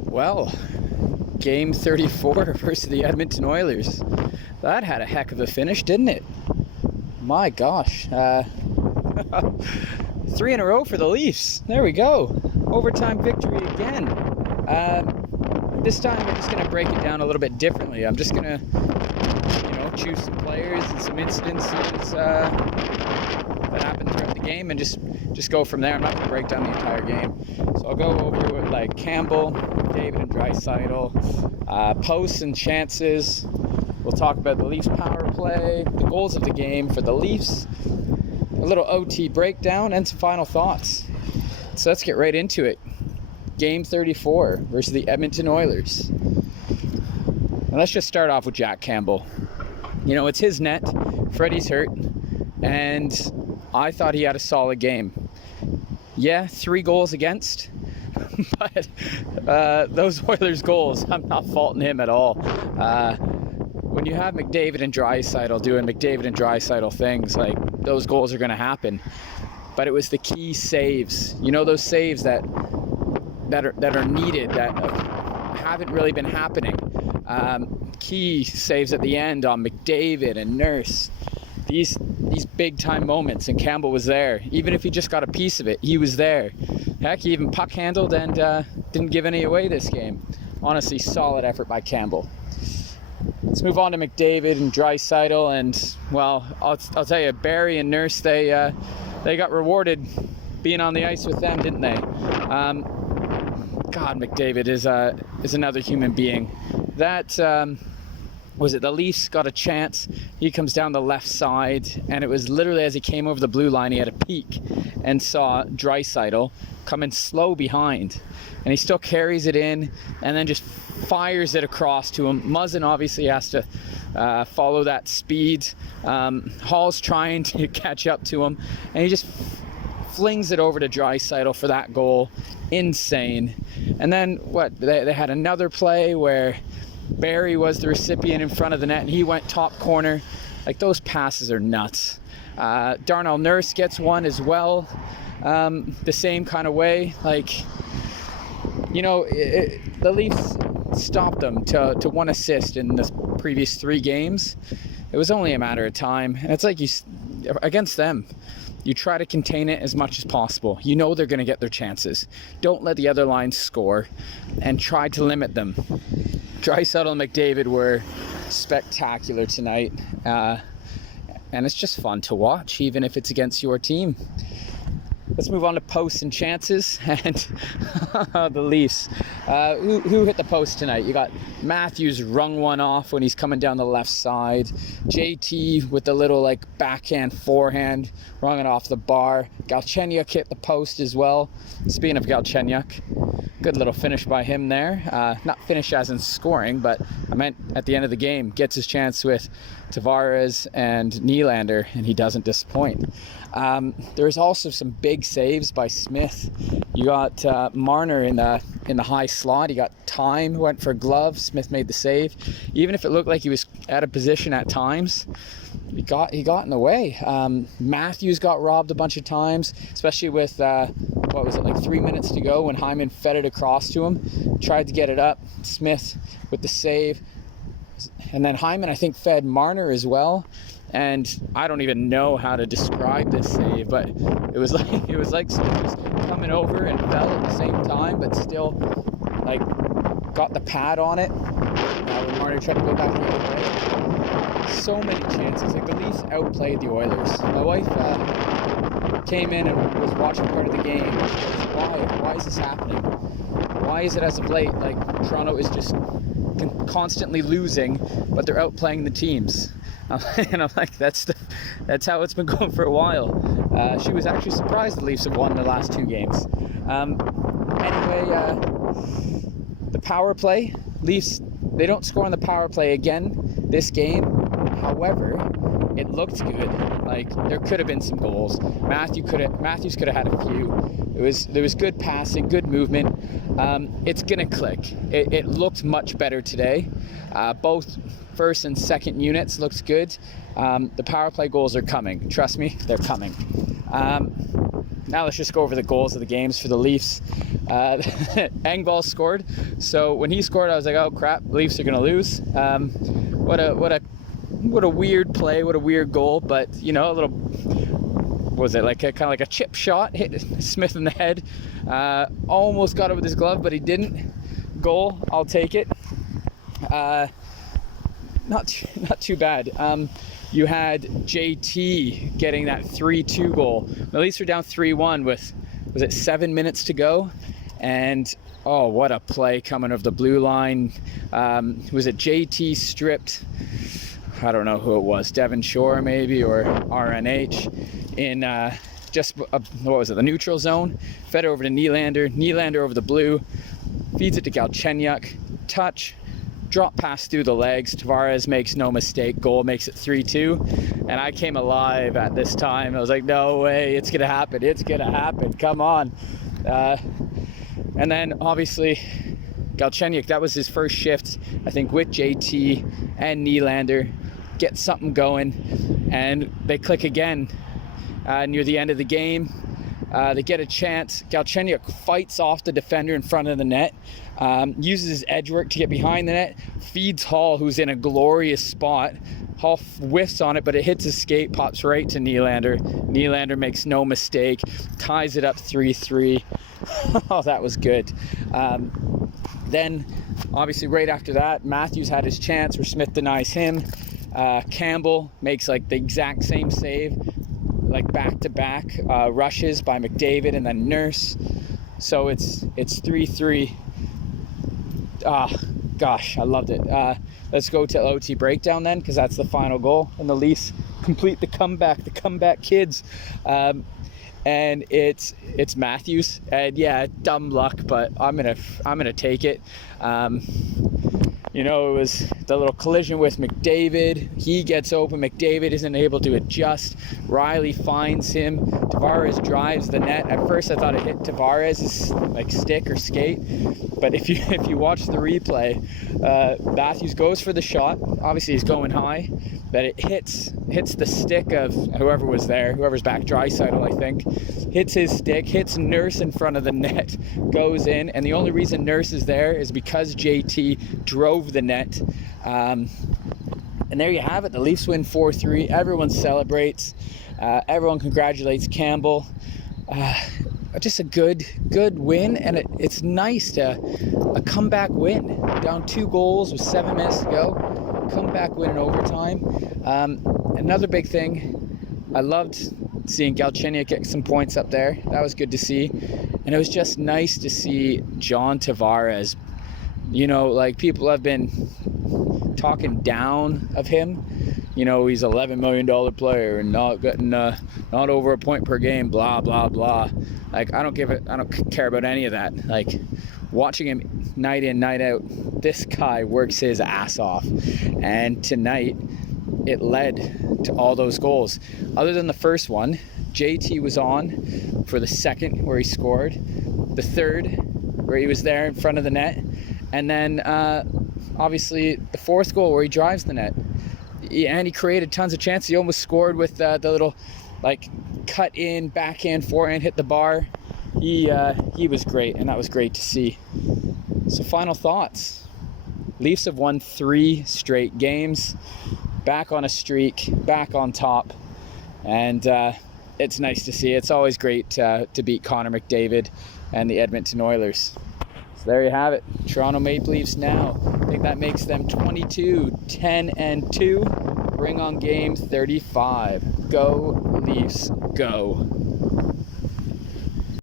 Well, game 34 versus the Edmonton Oilers. That had a heck of a finish, didn't it? My gosh. 3 in a row for the Leafs. There we go. Overtime victory again. This time we're just going to break it down a little bit differently. I'm just going to, choose some players and some incidences that happened throughout the game and just go from there. I'm not going to break down the entire game. So I'll go over with like Campbell, David and Draisaitl, posts and chances. We'll talk about the Leafs power play, the goals of the game for the Leafs, a little OT breakdown, and some final thoughts. So let's get right into it. Game 34 versus the Edmonton Oilers. And let's just start off with Jack Campbell. It's his net. Freddie's hurt. And I thought he had a solid game. Yeah, 3 goals against. But those Oilers goals, I'm not faulting him at all. When you have McDavid and Draisaitl doing McDavid and Draisaitl things, like, those goals are going to happen. But it was the key saves. Those saves that are needed, that haven't really been happening. Key saves at the end on McDavid and Nurse. These big time moments, and Campbell was there. Even if he just got a piece of it, he was there. Heck, he even puck handled and didn't give any away this game. Honestly, solid effort by Campbell. Let's move on to McDavid and Draisaitl, and well, I'll tell you, Barrie and Nurse, they got rewarded being on the ice with them, didn't they? God, McDavid is another human being. That the Leafs got a chance. He comes down the left side, and it was literally as he came over the blue line, he had a peek and saw Draisaitl coming slow behind, and he still carries it in and then just fires it across to him. Muzzin obviously has to follow that speed. Hall's trying to catch up to him, and he just flings it over to Draisaitl for that goal. Insane. And then they had another play where Barrie was the recipient in front of the net, and he went top corner. Like, those passes are nuts. Darnell Nurse gets one as well, the same kind of way. Like, the Leafs stopped them to 1 assist in the previous 3 games. It was only a matter of time, and it's like against them, you try to contain it as much as possible. They're going to get their chances. Don't let the other line score, and try to limit them. Draisaitl and McDavid were spectacular tonight, and it's just fun to watch, even if it's against your team. Let's move on to posts and chances, and the Leafs. Who hit the post tonight? You got Matthews rung one off when he's coming down the left side. JT with the little backhand forehand, rung it off the bar. Galchenyuk hit the post as well. Speaking of Galchenyuk, good little finish by him there. Not finish as in scoring, but I meant at the end of the game. Gets his chance with Tavares and Nylander, and he doesn't disappoint. There's also some big saves by Smith. You got Marner in the high slot. He got time, went for a glove. Smith made the save. Even if it looked like he was out of position at times, he got in the way. Matthews got robbed a bunch of times, especially with 3 minutes to go when Hyman fed it across to him. Tried to get it up. Smith with the save. And then Hyman, I think, fed Marner as well. And I don't even know how to describe this save, but it was like someone was coming over and fell at the same time, but still got the pad on it. When Marner tried to go back the other way. So many chances. The Leafs outplayed the Oilers. My wife came in and was watching part of the game. Why is this happening? Why is it as of late Toronto is just constantly losing, but they're outplaying the teams? And I'm like, that's how it's been going for a while. She was actually surprised the Leafs have won the last 2 games. Anyway, the power play, Leafs, they don't score on the power play again this game. However, it looked good. There could have been some goals. Matthews could have had a few. There was good passing, good movement. It's gonna click. It looked much better today. Both first and second units looks good. The power play goals are coming. Trust me, they're coming. now let's just go over the goals of the games for the Leafs. Engvall scored. So when he scored, I was like, oh crap, Leafs are gonna lose. What a weird play, what a weird goal. But you know, a little, what was it, like kind of like a chip shot, hit Smith in the head. Almost got it with his glove, but he didn't. Goal, I'll take it. Not too bad. You had JT getting that 3-2 goal. The Leafs were down 3-1 with, was it 7 minutes to go? And oh, what a play coming over the blue line. Was it JT stripped, I don't know who it was, Devon Shore maybe, or RNH, in what was it, the neutral zone, fed over to Nylander over the blue, feeds it to Galchenyuk, touch, drop pass through the legs, Tavares makes no mistake, goal, makes it 3-2, and I came alive at this time. I was like, no way, it's gonna happen, come on. And then obviously Galchenyuk, that was his first shift, I think, with JT and Nylander, get something going, and they click again near the end of the game. They get a chance. Galchenyuk fights off the defender in front of the net, uses his edge work to get behind the net, feeds Hall, who's in a glorious spot. Hall whiffs on it, but it hits his skate, pops right to Nylander. Nylander makes no mistake, ties it up 3-3. Oh, that was good. Then, obviously, right after that, Matthews had his chance where Smith denies him. Campbell makes like the exact same save, like back-to-back rushes by McDavid and then Nurse. So it's 3-3. Gosh, I loved it. Let's go to OT breakdown then, because that's the final goal, and the Leafs complete the comeback kids. And it's Matthews, and yeah, dumb luck, but I'm gonna take it. You know, it was the little collision with McDavid. He gets open. McDavid isn't able to adjust. Riley finds him. Tavares drives the net. At first, I thought it hit Tavares' like stick or skate, but if you watch the replay, Matthews goes for the shot. Obviously, he's going high, but it hits the stick of whoever was there, whoever's back, Draisaitl, I think. Hits his stick, hits Nurse in front of the net, goes in, and the only reason Nurse is there is because JT drove the net. And there you have it. The Leafs win 4-3. Everyone celebrates. Everyone congratulates Campbell. Just a good win, and it's nice to a comeback win. Down 2 goals with 7 minutes to go. Comeback win in overtime. Another big thing, I loved seeing Galchenyuk get some points up there. That was good to see. And it was just nice to see John Tavares. You know, like, people have been talking down of him. You know, he's an $11 million player and not getting not over a point per game, blah blah blah. Like, I don't care about any of that. Like, watching him night in, night out, this guy works his ass off, and tonight it led to all those goals. Other than the first one, JT was on for the second where he scored, the third where he was there in front of the net, and then obviously the fourth goal where he drives the net. And he created tons of chances. He almost scored with the little, like, cut in, backhand, forehand, hit the bar. He was great, and that was great to see. So final thoughts. Leafs have won 3 straight games. Back on a streak, back on top. And it's nice to see. It's always great to beat Connor McDavid and the Edmonton Oilers. So there you have it. Toronto Maple Leafs now. I think that makes them 22-10-2. Bring on game 35. Go Leafs, go.